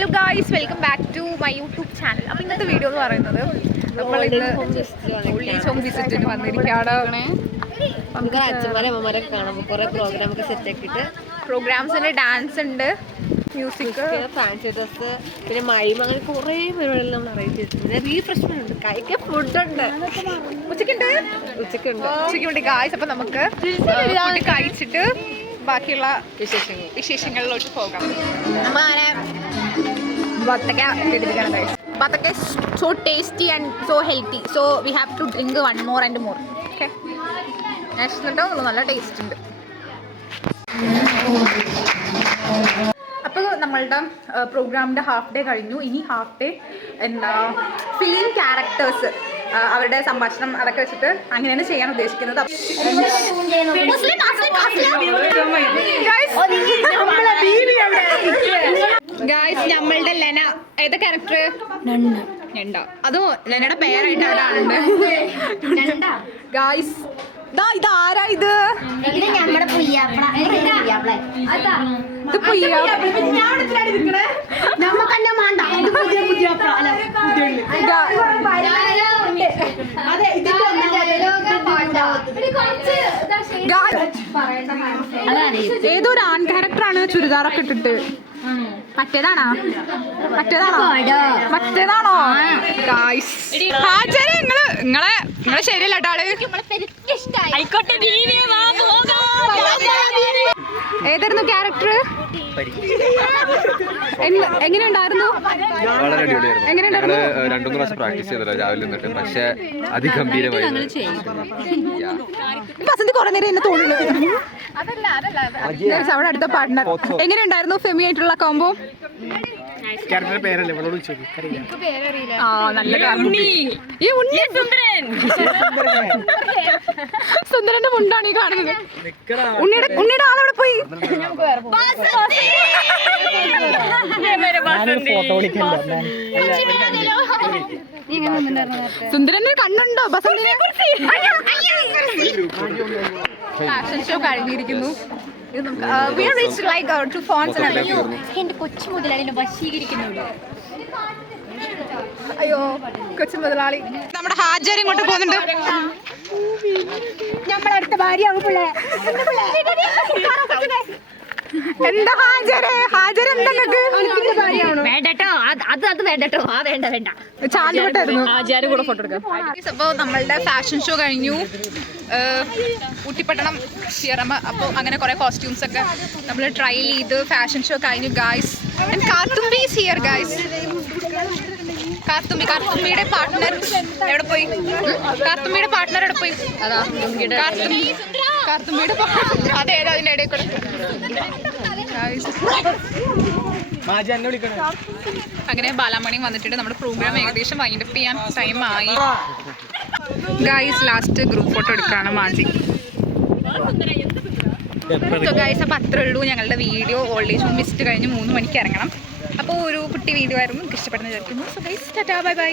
Hello guys, welcome back to my YouTube channel. അപ്പോൾ ഇന്നത്തെ video എന്ന് പറയുന്നത് നമ്മൾ ഇന്ന് ഓൾഡ് ഹോം വിസിറ്റിന് വന്നിരിക്കുകയാണ്. പ്രോഗ്രാംസിൻ്റെ ഡാൻസ് ഉണ്ട്, മ്യൂസിക്, ഫാൻസി ഡ്രസ്, പിന്നെ മൈം, അങ്ങനെ കുറേ പരിപാടികൾ നമ്മൾ അറേഞ്ച് ചെയ്തിട്ടുണ്ട്. റീഫ്രഷ്മെന്റ് ഉണ്ട്, കഴിക്കാൻ ഫുഡുണ്ട്, ഉച്ചയ്ക്കുണ്ട് ഗായ്സ്. അപ്പോൾ നമുക്ക് ഫുഡ് കഴിച്ചിട്ട് ബാക്കിയുള്ള വിശേഷങ്ങളിലോട്ട് പോകാം. നമ്മൾ അങ്ങനെ ബത്തക്ക എടുക്കണം ഗൈസ്. ബത്തക്ക so tasty and so healthy, so we have to drink one more and more. Okay, കേട്ടോ, നല്ല ടേസ്റ്റ് ഉണ്ട്. അപ്പോൾ നമ്മളുടെ പ്രോഗ്രാമിൻ്റെ ഹാഫ് ഡേ കഴിഞ്ഞു. ഇനി ഹാഫ് ഡേ എന്താ ഫിലിം ക്യാരക്ടേഴ്സ്, അവരുടെ സംഭാഷണം അതൊക്കെ വെച്ചിട്ട് അങ്ങനെയാണ് ചെയ്യാൻ ഉദ്ദേശിക്കുന്നത്. ഗായ്സ്, നമ്മളുടെ ലെന ഏതാ ക്യാരക്ടർ? ഞണ്ട. അതോ ലെനയുടെ പേരായിട്ട് അവിടെ ആളുണ്ട്. ഗായ്സ്, ഇതാരാ ഇത്? ഏതോ ഒരു ആൺ ക്യാരക്ടറാണ് ചുരിദാറൊക്കെ ഇട്ടിട്ട്. മറ്റേതാണോ? ഗായ്സ്, നിങ്ങളെ ശരിയല്ല ആള്. ഏതായിരുന്നു ക്യാരക്ടർ? എങ്ങനെയുണ്ടായിരുന്നു? ഞങ്ങള് 2-3 പ്രാവശ്യം പ്രാക്ടീസ് ചെയ്തല്ലോ രാവിലെ നിന്നിട്ട്, പക്ഷെ അതിഗംഭീരമായി. വസന്തി കുറെ നേരം എന്നെ തോന്നുന്നു. അവിടെ അടുത്ത പാർട്ട്ണർ. എങ്ങനെയുണ്ടായിരുന്നു ഫെമി ആയിട്ടുള്ള കോംബോ? സുന്ദരന്റെ മുണ്ടാണ് ഈ കാണുന്നത്. ഉണ്ണിയുടെ ആളവിടെ പോയി. സുന്ദരന് കണ്ണുണ്ടോ? ബസന്തിന് ഫാഷൻ ഷോ കഴിഞ്ഞിരിക്കുന്നു. എന്റെ കൊച്ചു മുതലാളി വശീകരിക്കുന്നുണ്ട്. അയ്യോ, കൊച്ചു മുതലാളി. നമ്മുടെ ഹാജർ ഇങ്ങോട്ട് പോകുന്നുണ്ട്. നമ്മളടുത്ത ഭാര്യയാവും പിള്ളേ. എന്താ ഹാജർ എന്താ വേണ്ടട്ടോ, അത് വേണ്ടട്ടോ. വേണ്ട ചാന്തുപെട്ടായിരുന്നു ഹാജാര് കൂടെ ഫോട്ടോ എടുക്കാം. അപ്പോൾ നമ്മളുടെ ഫാഷൻ ഷോ കഴിഞ്ഞു. ഊട്ടിപ്പട്ടണം ഷിയറമ്മ. അപ്പോൾ അങ്ങനെ കുറേ കോസ്റ്റ്യൂംസ് ഒക്കെ നമ്മൾ ട്രൈ ചെയ്ത് ഫാഷൻ ഷോ കഴിഞ്ഞു guys. And Karthumbi is here guys. കാർത്തുമ്പിയുടെ പാർട്ട്ണർ എവിടെ പോയി? കാർത്തുമ്പിയുടെ പാർട്ട്ണർ എവിടെ പോയി? കാർത്തുമ്പിയുടെ അതേതാ അതിൻ്റെ ഇടയിൽ കൂടെ. അങ്ങനെ ബാലാമണി വന്നിട്ടുണ്ട്. നമ്മുടെ പ്രോഗ്രാം ഏകദേശം വൈൻഡപ്പ് ചെയ്യാൻ ടൈമായി ഗായ്സ്. ലാസ്റ്റ് ഗ്രൂപ്പ് ഫോട്ടോ എടുക്കുകയാണ് മാജി. സോ ഗായ്സ്, അപ്പോൾ അത്രേ ഉള്ളൂ ഞങ്ങളുടെ video. Old age home visit കഴിഞ്ഞ് 3 മണിക്ക് ഇറങ്ങണം. അപ്പോൾ ഒരു കുട്ടി വീഡിയോ ആയിരുന്നു. നിങ്ങൾക്ക് ഇഷ്ടപ്പെടുന്ന വിചാരിക്കുന്നു. So guys, Tata, bye bye.